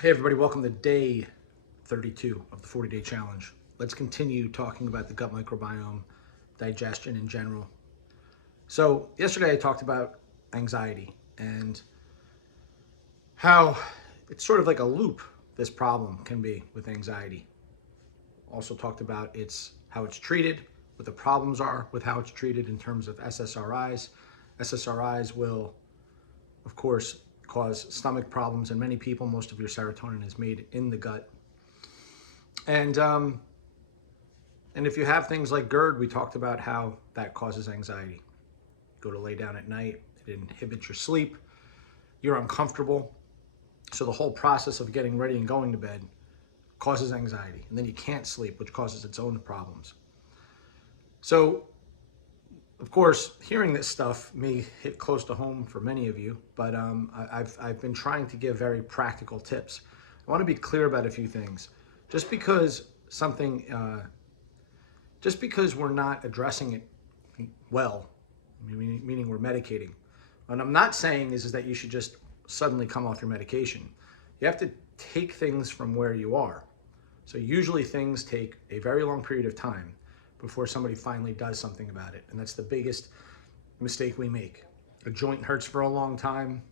Hey everybody, welcome to day 32 of the 40-day challenge. Let's continue talking about the gut microbiome, digestion in general. So yesterday I talked about anxiety and how it's sort of like a loop this problem can be with anxiety. Also talked about how it's treated, what the problems are with how it's treated in terms of SSRIs. SSRIs will, of course, cause stomach problems in many people. Most of your serotonin is made in the gut. And if you have things like GERD, we talked about how that causes anxiety. Go to lay down at night, it inhibits your sleep, you're uncomfortable. So the whole process of getting ready and going to bed causes anxiety. And then you can't sleep, which causes its own problems. So, of course, hearing this stuff may hit close to home for many of you, but I've been trying to give very practical tips. I want to be clear about a few things. Just because we're not addressing it well, meaning we're medicating, what I'm not saying is that you should just suddenly come off your medication. You have to take things from where you are. So usually things take a very long period of time before somebody finally does something about it. And that's the biggest mistake we make. A joint hurts for a long time,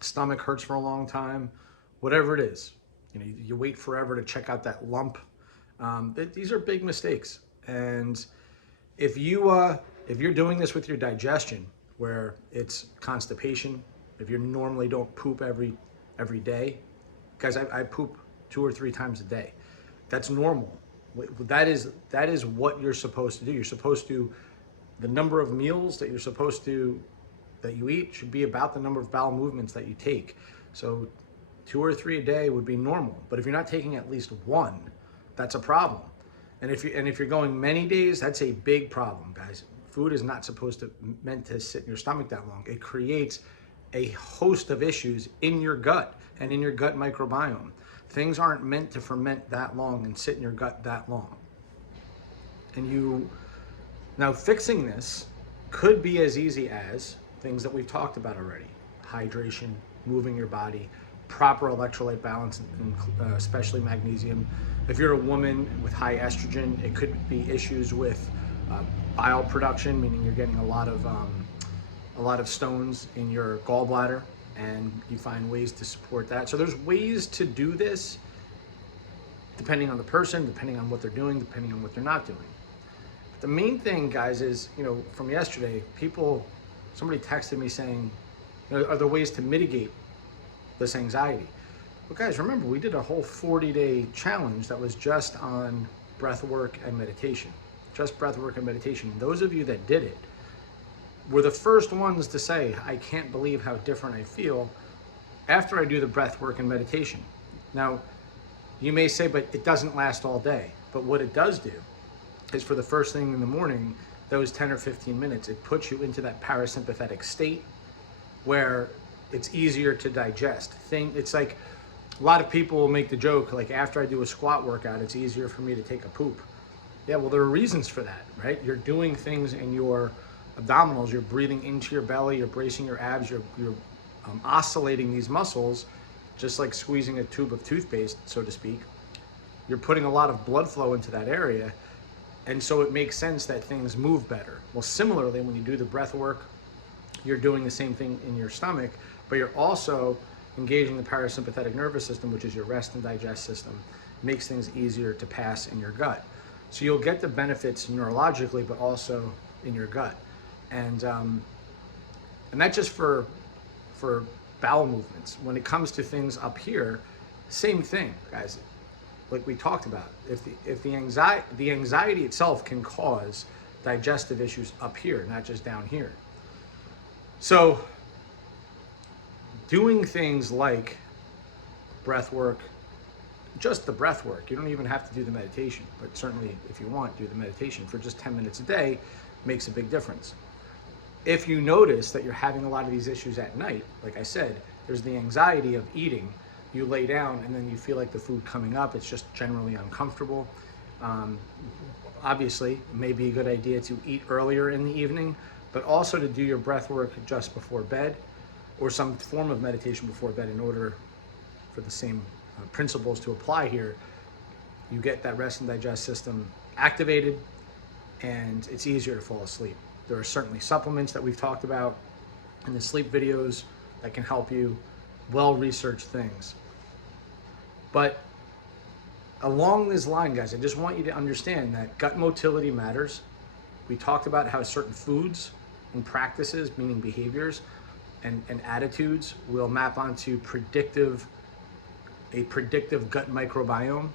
stomach hurts for a long time, whatever it is. You wait forever to check out that lump. These are big mistakes. And if you're doing this with your digestion, where it's constipation, if you normally don't poop every day, guys, I poop 2 or 3 times a day. That's normal. That is what you're supposed to do. You're supposed to, the number of meals that you eat should be about the number of bowel movements that you take. So 2 or 3 a day would be normal. But if you're not taking at least one, that's a problem. And if you're going many days, that's a big problem, guys. Food is not meant to sit in your stomach that long. It creates a host of issues in your gut and in your gut microbiome. Things aren't meant to ferment that long and sit in your gut that long. And now fixing this could be as easy as things that we've talked about already. Hydration, moving your body, proper electrolyte balance, especially magnesium. If you're a woman with high estrogen, it could be issues with bile production, meaning you're getting a lot of stones in your gallbladder, and you find ways to support that. So there's ways to do this depending on the person, depending on what they're doing, depending on what they're not doing. The main thing, guys, is, from yesterday, somebody texted me saying, are there ways to mitigate this anxiety? Well, guys, remember, we did a whole 40-day challenge that was just on breath work and meditation. Just breath work and meditation. Those of you that did it were the first ones to say, I can't believe how different I feel after I do the breath work and meditation. Now, you may say, but it doesn't last all day. But what it does do is, for the first thing in the morning, those 10 or 15 minutes, it puts you into that parasympathetic state where it's easier to digest. It's like, a lot of people will make the joke, like, after I do a squat workout, it's easier for me to take a poop. Yeah, well, there are reasons for that, right? You're doing things in your abdominals, you're breathing into your belly, you're bracing your abs, you're oscillating these muscles, just like squeezing a tube of toothpaste, so to speak. You're putting a lot of blood flow into that area, and so it makes sense that things move better. Well, similarly, when you do the breath work, you're doing the same thing in your stomach, but you're also engaging the parasympathetic nervous system, which is your rest and digest system. It makes things easier to pass in your gut. So you'll get the benefits neurologically, but also in your gut. And that's just for bowel movements. When it comes to things up here, same thing, guys. Like we talked about, if the anxiety itself can cause digestive issues up here, not just down here. So doing things like breath work, just the breath work, you don't even have to do the meditation, but certainly if you want, do the meditation for just 10 minutes a day, makes a big difference. If you notice that you're having a lot of these issues at night, like I said, there's the anxiety of eating. You lay down and then you feel like the food coming up, it's just generally uncomfortable. Obviously, it may be a good idea to eat earlier in the evening, but also to do your breath work just before bed, or some form of meditation before bed, in order for the same principles to apply here, you get that rest and digest system activated, and it's easier to fall asleep. There are certainly supplements that we've talked about in the sleep videos that can help you, well-researched things. But along this line, guys, I just want you to understand that gut motility matters. We talked about how certain foods and practices, meaning behaviors and attitudes, will map onto a predictive gut microbiome,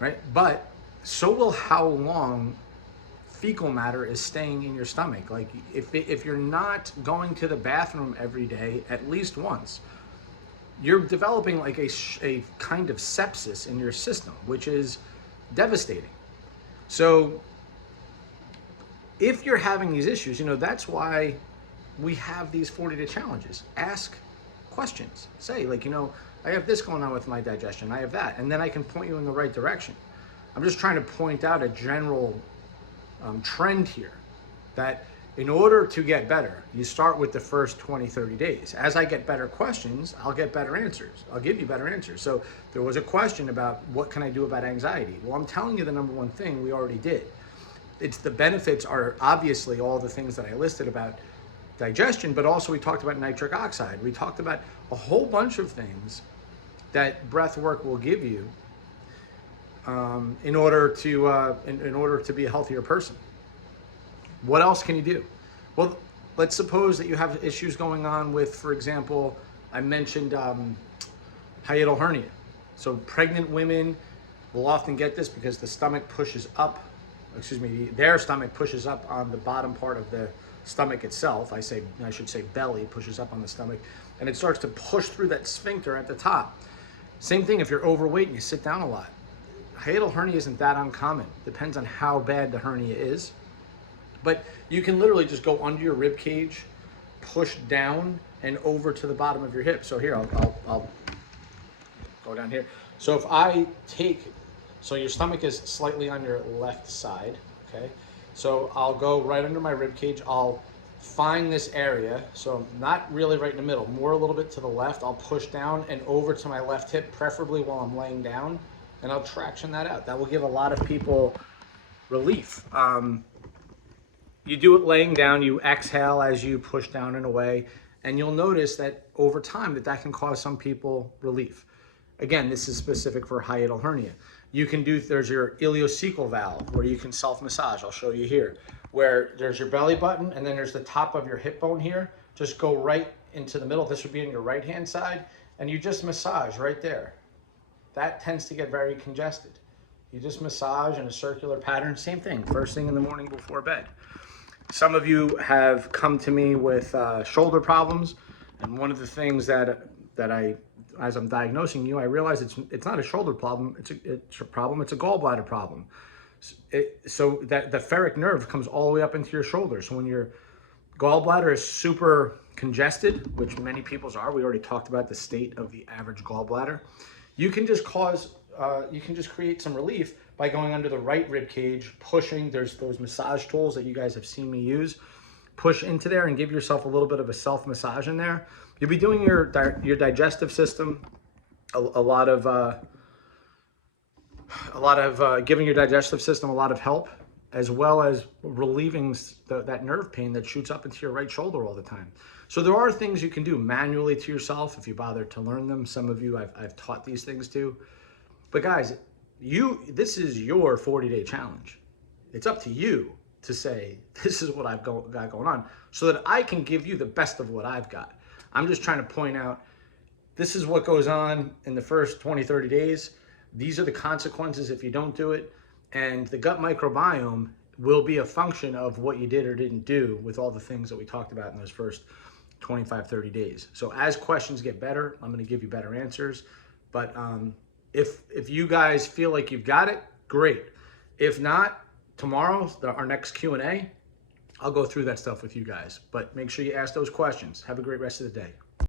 right? But so will how long fecal matter is staying in your stomach. Like if you're not going to the bathroom every day, at least once, you're developing like a kind of sepsis in your system, which is devastating. So if you're having these issues, that's why we have these 40-day challenges. Ask questions. Say, like, I have this going on with my digestion. I have that. And then I can point you in the right direction. I'm just trying to point out a general trend here that in order to get better, you start with the first 20, 30 days. As I get better questions, I'll get better answers. I'll give you better answers. So there was a question about what can I do about anxiety? Well, I'm telling you the number one thing we already did. It's the benefits are obviously all the things that I listed about digestion, but also we talked about nitric oxide. We talked about a whole bunch of things that breath work will give you in order to be a healthier person. What else can you do? Well, let's suppose that you have issues going on with, for example, I mentioned hiatal hernia. So pregnant women will often get this because the stomach pushes up, their stomach pushes up on the bottom part of the stomach itself. I should say belly pushes up on the stomach, and it starts to push through that sphincter at the top. Same thing if you're overweight and you sit down a lot. Hiatal hernia isn't that uncommon. Depends on how bad the hernia is. But you can literally just go under your rib cage, push down and over to the bottom of your hip. So here, I'll go down here. So if I so your stomach is slightly on your left side, okay? So I'll go right under my rib cage. I'll find this area. So not really right in the middle, more a little bit to the left. I'll push down and over to my left hip, preferably while I'm laying down, and I'll traction that out. That will give a lot of people relief. You do it laying down, you exhale as you push down and away, and you'll notice that over time that can cause some people relief. Again, this is specific for hiatal hernia. You can there's your ileocecal valve where you can self-massage. I'll show you here, where there's your belly button and then there's the top of your hip bone here. Just go right into the middle. This would be on your right-hand side, and you just massage right there. That tends to get very congested. You just massage in a circular pattern. Same thing, first thing in the morning before bed. Some of you have come to me with shoulder problems, and one of the things that as I'm diagnosing you, I realize it's not a shoulder problem. It's a problem. It's a gallbladder problem. So that the ferric nerve comes all the way up into your shoulder. So when your gallbladder is super congested, which many people's are, we already talked about the state of the average gallbladder. You can just create some relief by going under the right rib cage, pushing. There's those massage tools that you guys have seen me use. Push into there and give yourself a little bit of a self-massage in there. You'll be doing your digestive system a lot of giving your digestive system a lot of help, as well as relieving that nerve pain that shoots up into your right shoulder all the time. So there are things you can do manually to yourself if you bother to learn them. Some of you I've taught these things to. But guys, this is your 40-day challenge. It's up to you to say, this is what I've got going on, so that I can give you the best of what I've got. I'm just trying to point out, this is what goes on in the first 20, 30 days. These are the consequences if you don't do it. And the gut microbiome will be a function of what you did or didn't do with all the things that we talked about in those first 25, 30 days. So as questions get better, I'm going to give you better answers. But if you guys feel like you've got it, great. If not, tomorrow, our next Q&A, I'll go through that stuff with you guys. But make sure you ask those questions. Have a great rest of the day.